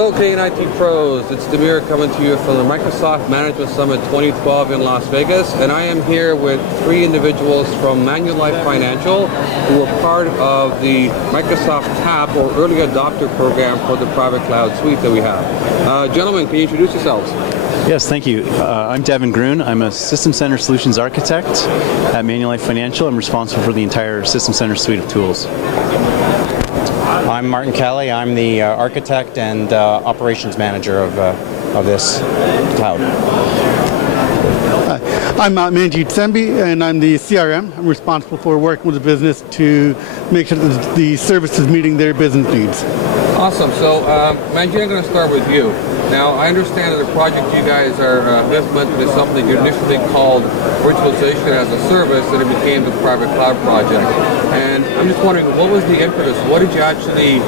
Hello Canadian IT Pros, it's Demir coming to you from the Microsoft Management Summit 2012 in Las Vegas, and I am here with three individuals from Manulife Financial who are part of the Microsoft TAP or Early Adopter Program for the private cloud suite that we have. Gentlemen, can you introduce yourselves? Yes, thank you. I'm Devon Groen. I'm a System Center Solutions Architect at Manulife Financial. I'm responsible for the entire System Center suite of tools. I'm Martin Kelly. I'm the architect and operations manager of this cloud. I'm Manjeet Sembhi, and I'm the CRM. I'm responsible for working with the business to make sure that the service is meeting their business needs. Awesome. So, Manjeet, I'm going to start with you. Now, I understand that the project you guys are implementing is something you initially called virtualization as a service, and it became the private cloud project. And I'm just wondering, what was the impetus? What did you actually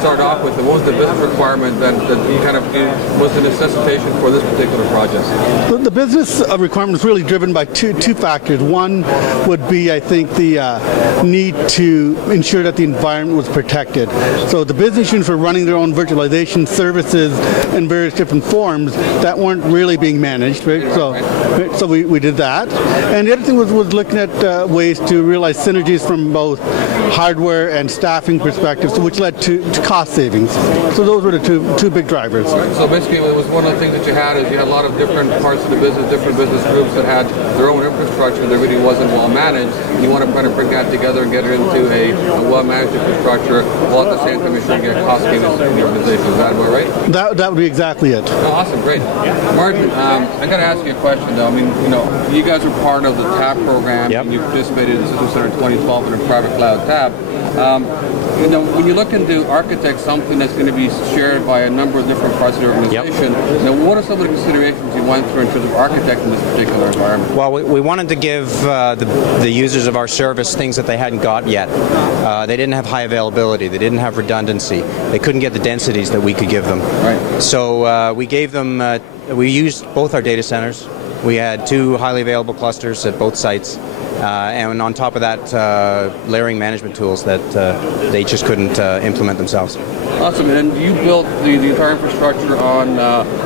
start off with, and what was the business requirement that kind of was the necessitation for this particular project? The business requirement was really driven by two factors. One would be, I think, the need to ensure that the environment was protected. So the business units were running their own virtualization services in various different forms that weren't really being managed, right? So we did that. And the other thing was looking at ways to realize synergies from both hardware and staffing perspectives, which led to cost savings. So those were the two big drivers. So basically, it was one of the things that you had is you had a lot of different parts of the business, different business groups that had their own infrastructure that really wasn't well managed. And you want to kind of bring that together and get it into a well-managed infrastructure, while at the same time ensuring you get cost savings in the organization. Is that right? That would be exactly it. Oh, awesome, great. Martin, I got to ask you a question though. I mean, you guys are part of the TAP program, Yep. and you participated in the System Center 2012 in a private cloud TAP. When you look into architect something that's going to be shared by a number of different parts of the organization, what are some of the considerations you went through in terms of architecting this particular environment? Well, we wanted to give the users of our service things that they hadn't got yet. They didn't have high availability. They didn't have redundancy. They couldn't get the densities that we could give them. Right. So we gave them, we used both our data centers. We had two highly available clusters at both sites. And on top of that, layering management tools that they just couldn't implement themselves. Awesome. And you built the entire infrastructure on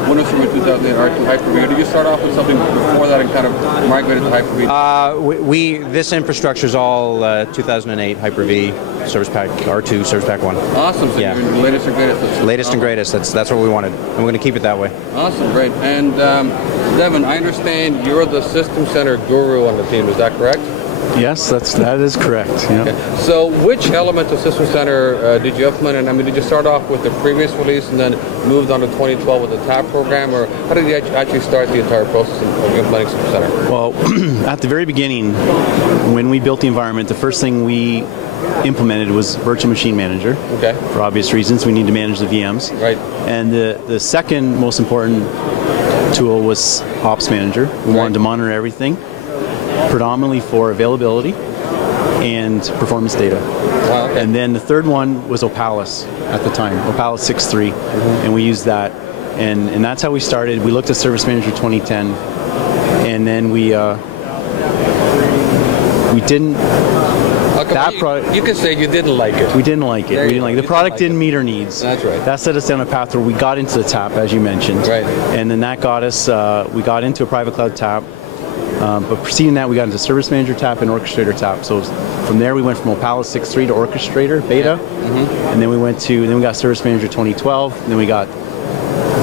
Windows Server 2008 R2 Hyper-V. Did you start off with something before that and kind of migrated to Hyper-V? This infrastructure is all 2008 Hyper-V, Service Pack R2, Service Pack 1. Awesome. So yeah. You're the latest and greatest. Latest and greatest. That's what we wanted. And we're going to keep it that way. Awesome. Great. And Devon, I understand you're the System Center guru on the team. Is that correct? Yes, that is correct. Yeah. Okay. So which element of System Center did you implement? And I mean, did you start off with the previous release and then moved on to 2012 with the TAP program, or how did you actually start the entire process of implementing System Center? Well, at the very beginning, when we built the environment, the first thing we implemented was Virtual Machine Manager. Okay. For obvious reasons, we need to manage the VMs. Right. And the second most important tool was Ops Manager. We wanted to monitor everything, predominantly for availability and performance data. Wow, okay. And then the third one was Opalis at the time, Opalis 6.3, and we used that. And that's how we started. We looked at Service Manager 2010, and then we didn't. You can say you didn't like it. We didn't like it. The product didn't meet our needs. That's right. That set us down a path where we got into the TAP, as you mentioned. Right. And then that got us, we got into a private cloud TAP. But preceding that, we got into Service Manager TAP and Orchestrator TAP. So from there, we went from Opalis 6.3 to Orchestrator Beta. And then we got Service Manager 2012. And then we got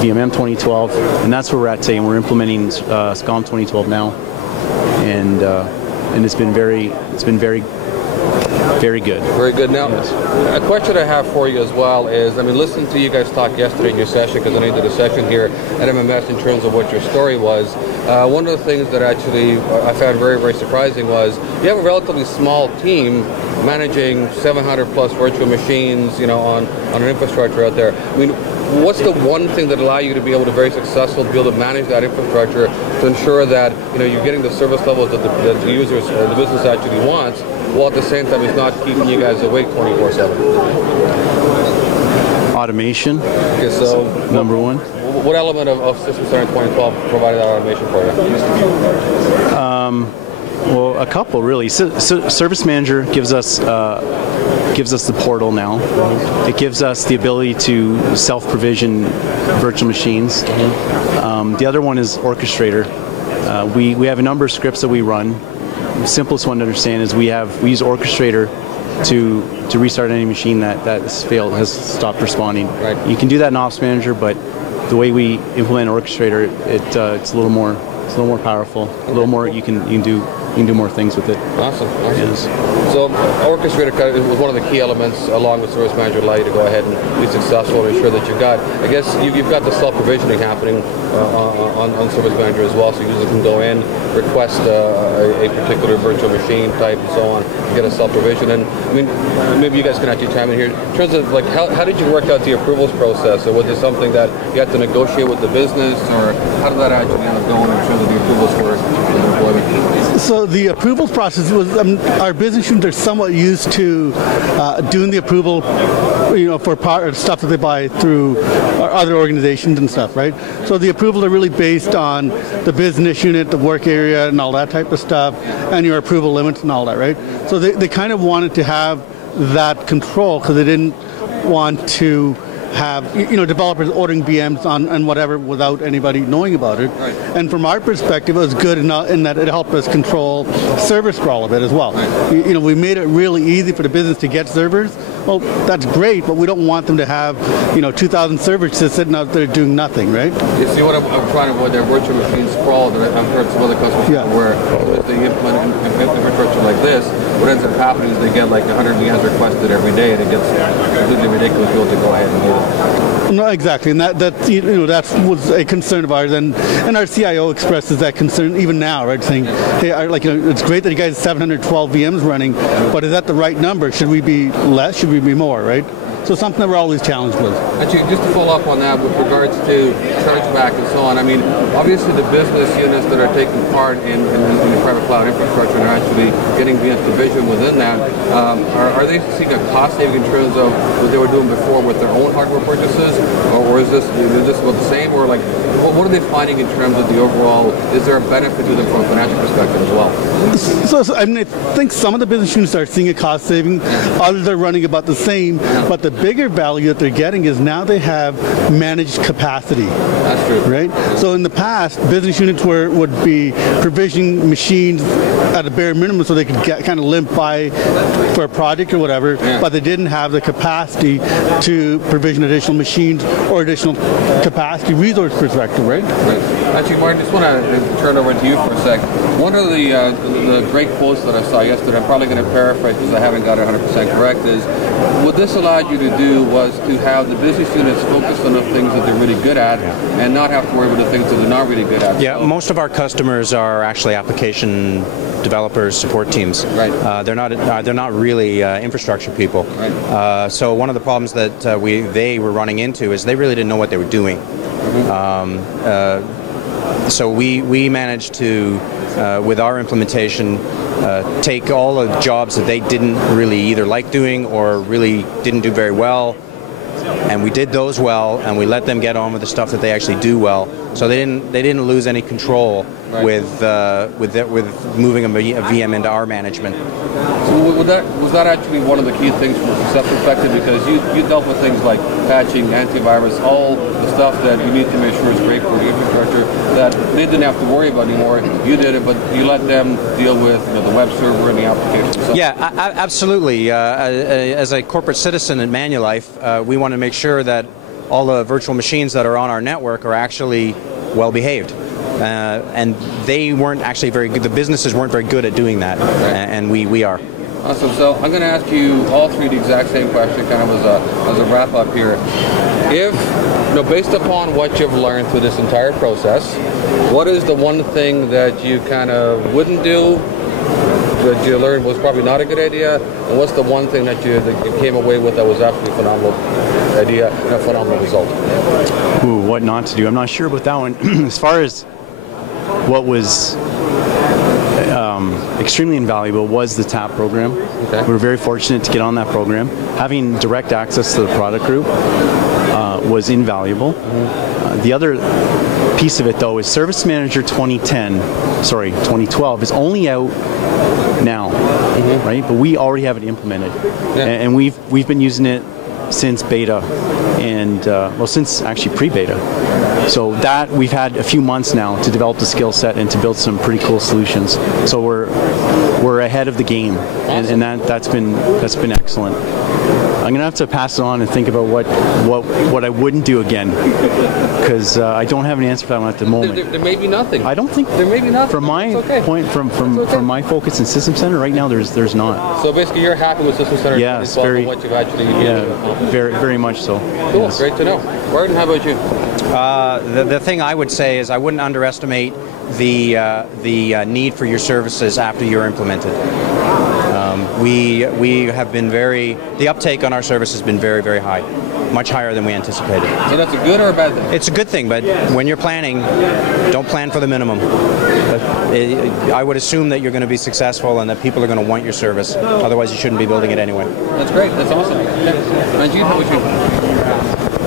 VMM 2012. And that's where we're at today. And we're implementing SCOM 2012 now. And it's been very good. Very good. Now, a question I have for you as well is, I mean, listening to you guys talk yesterday in your session, because I know you did a session here at MMS in terms of what your story was. One of the things that actually I found very, very surprising was you have a relatively small team managing 700 plus virtual machines, on an infrastructure out there. I mean, what's the one thing that allows you to be able to very successful, be able to manage that infrastructure to ensure that you're getting the service levels that the users or the business actually wants, while at the same time it's not keeping you guys awake 24/7? Automation. Okay, so number one. What element of System Center 2012 provided that automation for you? Well, A couple, really. Service Manager gives us the portal now. It gives us the ability to self-provision virtual machines. The other one is Orchestrator. We have a number of scripts that we run. The simplest one to understand is we use Orchestrator to restart any machine that has failed, has stopped responding. Right. You can do that in Ops Manager, but the way we implement Orchestrator, it's a little more powerful. A little more you can do more things with it. Awesome. Yes. So Orchestrator was one of the key elements, along with Service Manager, allow you to go ahead and be successful and ensure that you've got the self-provisioning happening on Service Manager as well. So users can go in, request a particular virtual machine type and so on, get a self-provision. And I mean, maybe you guys can actually chime in here. In terms of like, how did you work out the approvals process? Or was it something that you had to negotiate with the business, or how did that actually end up going in terms of the approvals for the deployment? So the approvals process was, our business units are somewhat used to doing the approval, for stuff that they buy through other organizations and stuff, right? So the approvals are really based on the business unit, the work area, and all that type of stuff, and your approval limits and all that, right? So they kind of wanted to have that control because they didn't want to have developers ordering VMs on whatever without anybody knowing about it. Right. And from our perspective, it was good in that it helped us control service for all of it as well. Right. We made it really easy for the business to get servers. Well, that's great, but we don't want them to have 2,000 servers just sitting out there doing nothing, right? You see what I'm trying to avoid, their virtual machine sprawl that I've heard some other customers where if they implement infrastructure like this, what ends up happening is they get like 100 VMs requested every day, and it gets completely ridiculous to be able to go ahead and do it. No, exactly, and that was a concern of ours, and our CIO expresses that concern even now, right? Saying, hey, it's great that you guys have 712 VMs running, but is that the right number? Should we be less? Should we be more? Right? So something that we're always challenged with. Actually, just to follow up on that with regards to chargeback and so on, I mean, obviously the business units that are taking part in the private cloud infrastructure and are actually getting VMs provision within that, are they seeing a cost saving in terms of what they were doing before with their own hardware purchases, or is this about the same, or like, what are they finding in terms of the overall, is there a benefit to them from a financial perspective as well? So I mean, I think some of the business units are seeing a cost saving, others are running about the same, but the bigger value that they're getting is now they have managed capacity. That's true. Right? So in the past, business units would be provisioning machines at a bare minimum so they could kind of limp by for a project or whatever, but they didn't have the capacity to provision additional machines or additional capacity resource perspective, right? Right. Actually, Martin, just want to turn over to you for a sec. One of the great quotes that I saw yesterday, I'm probably going to paraphrase because I haven't got it 100% correct, is what this allowed you to do was to have the business units focus on the things that they're really good at and not have to worry about the things that they're not really good at. Yeah, so most of our customers are actually application developers, support teams. Right. They're not really infrastructure people. Right. So one of the problems that they were running into is they really didn't know what they were doing. So we managed to, with our implementation, take all the jobs that they didn't really either like doing or really didn't do very well, and we did those well, and we let them get on with the stuff that they actually do well. So they didn't lose any control with moving a VM into our management. So was that actually one of the key things from a success perspective? Because you dealt with things like patching, antivirus, all the stuff that you need to make sure is great for the infrastructure that they didn't have to worry about anymore. You did it, but you let them deal with the web server and the application. Yeah, absolutely. As a corporate citizen at Manulife, we want to make sure that all the virtual machines that are on our network are actually well behaved. And they weren't actually very good. The businesses weren't very good at doing that, and we are. Awesome. So I'm going to ask you all three the exact same question, kind of as a wrap up here. If, based upon what you've learned through this entire process, what is the one thing that you kind of wouldn't do, that you learned was probably not a good idea, and what's the one thing that you came away with that was absolutely phenomenal idea and a phenomenal result? Ooh, what not to do? I'm not sure about that one. As far as what was extremely invaluable was the TAP program. Okay. We were very fortunate to get on that program. Having direct access to the product group was invaluable. The other piece of it though is Service Manager 2012 is only out now, right? But we already have it implemented, and we've been using it since beta, and well, since actually pre-beta. So that we've had a few months now to develop the skill set and to build some pretty cool solutions. So we're ahead of the game, and that's been excellent. I'm gonna have to pass it on and think about what I wouldn't do again, because I don't have an answer for that one at the moment. There may be nothing. I don't think there may be nothing. From my point, from my focus in System Center right now, there's not. So basically, you're happy with System Center? Yes, and what you've actually very much so. Cool, yes. Great to know. Warden, how about you? The thing I would say is I wouldn't underestimate the need for your services after you're implemented. We have been the uptake on our service has been very, very high, much higher than we anticipated. So that's a good or a bad thing? It's a good thing, but when you're planning, don't plan for the minimum. I would assume that you're going to be successful and that people are going to want your service. Otherwise, you shouldn't be building it anyway. That's great. That's awesome. Manjeet, how would you?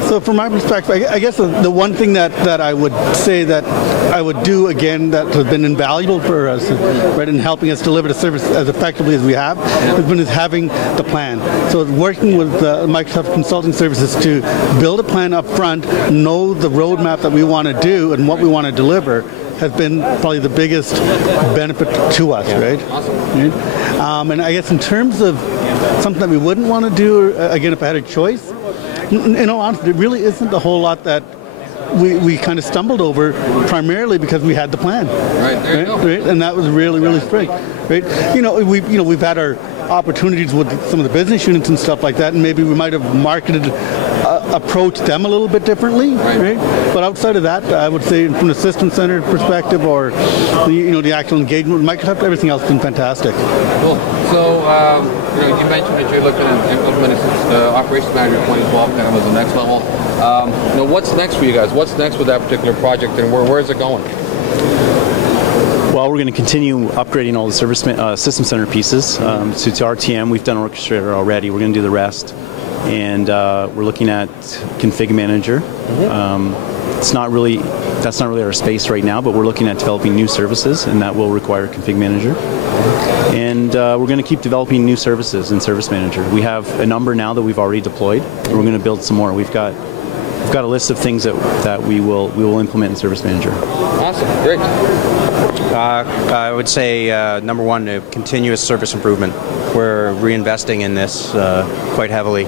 So from my perspective, I guess the one thing that I would say that I would do again that has been invaluable for us, right, in helping us deliver the service as effectively as we have, has been having the plan. So working with Microsoft Consulting Services to build a plan up front, know the roadmap that we want to do and what we want to deliver, has been probably the biggest benefit to us, right? Awesome. Right? And I guess in terms of something that we wouldn't want to do, again, if I had a choice, in all honesty, there really isn't a whole lot that we kind of stumbled over, primarily because we had the plan. Right, there you go. Right? And that was really straight. Right? We've had our opportunities with some of the business units and stuff like that, and maybe we might have marketed, approached them a little bit differently, right? But outside of that, I would say from the System Center perspective, or the actual engagement with Microsoft, everything else has been fantastic. Cool. So you mentioned that you're looking at implementing Operations Manager 2012 kind of as the next level. What's next for you guys? What's next with that particular project, and where is it going? Well, we're going to continue upgrading all the System Center pieces to RTM. We've done Orchestrator already. We're going to do the rest. And we're looking at Config Manager. That's not really our space right now, but we're looking at developing new services, and that will require Config Manager. And we're going to keep developing new services in Service Manager. We have a number now that we've already deployed, and we're going to build some more. We've got a list of things that we will implement in Service Manager. Awesome, great. I would say number one, continuous service improvement. We're reinvesting in this quite heavily.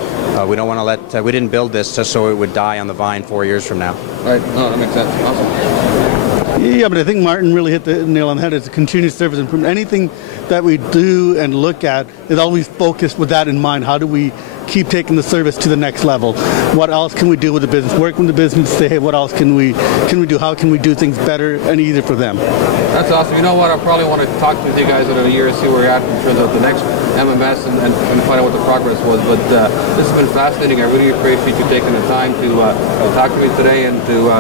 We don't want to we didn't build this just so it would die on the vine 4 years from now. Right. No, that makes sense. Awesome. Yeah, but I think Martin really hit the nail on the head. It's a continuous service improvement. Anything that we do and look at is always focused with that in mind. How do we keep taking the service to the next level? What else can we do with the business? Work with the business, say, hey, what else can we do? How can we do things better and easier for them? That's awesome. You know what? I probably want to talk with you guys in a year and see where you're at in terms of the next MMS and find out what the progress was. But this has been fascinating. I really appreciate you taking the time to talk to me today and to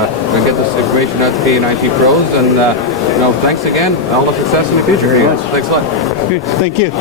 get this information out to P&IT pros. And thanks again. All the success in the future. Thanks a lot. Thank you.